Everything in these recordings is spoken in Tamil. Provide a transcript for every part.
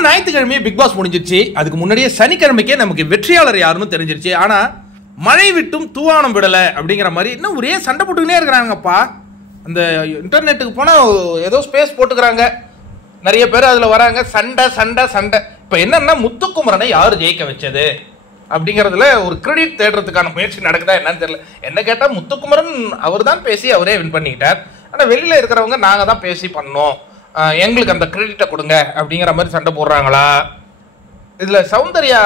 போன ஞாயிற்றுக்கிழமையே பிக் பாஸ் முடிஞ்சிருச்சு. அதுக்கு முன்னாடியே சனிக்கிழமைக்கே நமக்கு வெற்றியாளர் யாருன்னு தெரிஞ்சிருச்சு. ஆனா மழை விட்டும் தூவானம் விடலை அப்படிங்கிற மாதிரி இன்னும் ஒரே சண்டை போட்டுக்கினே இருக்கிறாங்கப்பா. அந்த இன்டர்நெட்டுக்கு போனால் ஏதோ ஸ்பேஸ் போட்டுக்கிறாங்க, நிறைய பேர் அதில் வராங்க, சண்டை சண்டை சண்டை. இப்போ என்னன்னா முத்துக்குமரனை யார் ஜெயிக்க வச்சது அப்படிங்கிறதுல ஒரு கிரெடிட் தேடுறதுக்கான முயற்சி நடக்குதா என்னன்னு தெரியல. என்ன கேட்டால் முத்துக்குமரன் அவர் தான் பேசி அவரே வின் பண்ணிக்கிட்டார். ஆனால் வெளியில் இருக்கிறவங்க நாங்கள் தான் பேசி பண்ணோம், எங்களுக்கு அந்த கிரெடிட்டை கொடுங்க அப்படிங்கிற மாதிரி சண்டை போடுறாங்களா? இதில் சௌந்தர்யா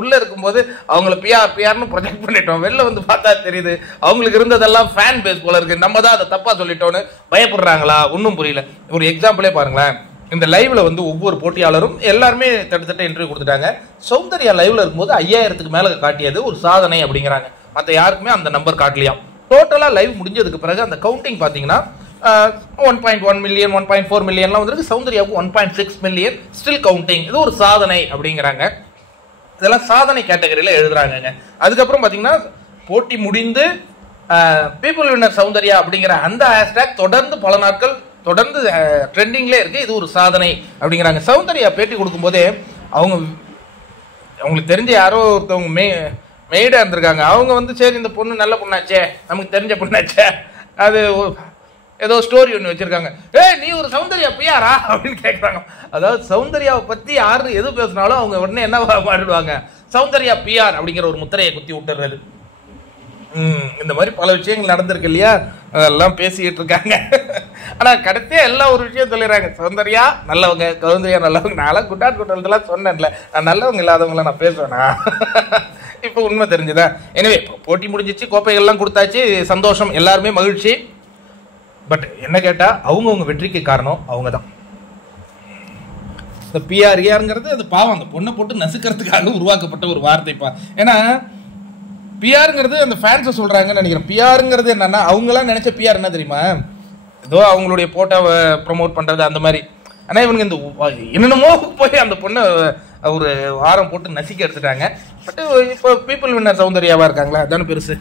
உள்ளே இருக்கும்போது அவங்கள பிஆர்னு ப்ரொஜெக்ட் பண்ணிட்டோம், வெளில வந்து பார்த்தா தெரியுது அவங்களுக்கு இருந்ததெல்லாம் ஃபேன் பேஸ் போல இருக்கு, நம்ம தான் அதை தப்பாக சொல்லிட்டோன்னு பயப்படுறாங்களா? ஒன்றும் புரியல. ஒரு எக்ஸாம்பிளே பாருங்களேன். இந்த லைவ்ல வந்து ஒவ்வொரு போட்டியாளரும் எல்லாருமே தடுத்துட்டு இன்டர்வியூ கொடுத்துட்டாங்க. சௌந்தர்யா லைவ்ல இருக்கும்போது 5000க்கு மேலே காட்டியது ஒரு சாதனை அப்படிங்கிறாங்க. மற்ற யாருக்குமே அந்த நம்பர் காட்டலையாம். டோட்டலாக லைவ் முடிஞ்சதுக்கு பிறகு அந்த கவுண்டிங் பார்த்தீங்கன்னா 1.1 மில்லியன் 1.4 மில்லியன்லாம் வந்துருக்கு. சௌந்தர்யாவுக்கு 1.6 மில்லியன் ஸ்டில் கவுண்டிங். இது ஒரு சாதனை அப்படிங்கிறாங்க. இதெல்லாம் சாதனை கேட்டகரியில் எழுதுறாங்க. அதுக்கப்புறம் பார்த்தீங்கன்னா போட்டி முடிந்து பீப்புள் வின்னர் சௌந்தர்யா அப்படிங்கிற அந்த ஹேஷ்டேக் தொடர்ந்து பல நாட்கள் தொடர்ந்து ட்ரெண்டிங்லேயே இருக்கு. இது ஒரு சாதனை அப்படிங்கிறாங்க. சௌந்தர்யா பேட்டி கொடுக்கும்போதே அவங்களுக்கு தெரிஞ்ச யாரோ ஒருத்தவங்க மெய்டாக இருந்திருக்காங்க. அவங்க வந்து சரி இந்த பொண்ணு நல்ல பொண்ணாச்சே, நமக்கு தெரிஞ்ச பொண்ணாச்சே, அது ஏதோ ஸ்டோரி ஒன்று வச்சிருக்காங்க. நீ ஒரு சௌந்தர்யா பியாரா அப்படின்னு கேட்குறாங்க. அதாவது சௌந்தர்யாவை பற்றி யாரு எது பேசினாலும் அவங்க உடனே என்ன மாறிடுவாங்க, சௌந்தர்யா பிஆர் அப்படிங்கிற ஒரு முத்திரையை குத்தி விட்டுறது. இந்த மாதிரி பல விஷயங்கள் நடந்திருக்கு இல்லையா, அதெல்லாம் பேசிக்கிட்டு இருக்காங்க. ஆனால் கடைசியாக எல்லாம் ஒரு விஷயம் சொல்லிடுறாங்க, சௌந்தர்யா நல்லவங்க, சௌந்தர்யா நல்லவங்க. நான்லாம் குட்டாட்குட்டெல்லாம் சொன்னேன்ல, நான் நல்லவங்க இல்லாதவங்கள நான் பேசுவேனா? இப்போ உண்மை தெரிஞ்சுதா? எனவே போட்டி முடிஞ்சிச்சு, கோப்பைகள்லாம் கொடுத்தாச்சு, சந்தோஷம், எல்லாருமே மகிழ்ச்சி. பட் என்ன கேட்டால் அவங்கவுங்க வெற்றிக்கு காரணம் அவங்க தான். இந்த பிஆர்ங்கிறது அது பாவம், அந்த பொண்ணை போட்டு நசுக்கிறதுக்காக உருவாக்கப்பட்ட ஒரு வார்த்தைப்பா. ஏன்னா பிஆருங்கிறது அந்த ஃபேன்ஸை சொல்கிறாங்கன்னு நினைக்கிறேன். பிஆருங்கிறது என்னன்னா அவங்களாம் நினச்ச பிஆர் என்ன தெரியுமா, ஏதோ அவங்களுடைய போட்டோவை ப்ரமோட் பண்ணுறது அந்த மாதிரி. ஆனால் இவனுங்க இந்த என்னென்னமோ போய் அந்த பொண்ணை ஒரு வாரம் போட்டு நசிக்க எடுத்துட்டாங்க. பட் இப்போ பீப்புள் வின்னர் சௌந்தர்யாவாக இருக்காங்களா, அதான பெருசு.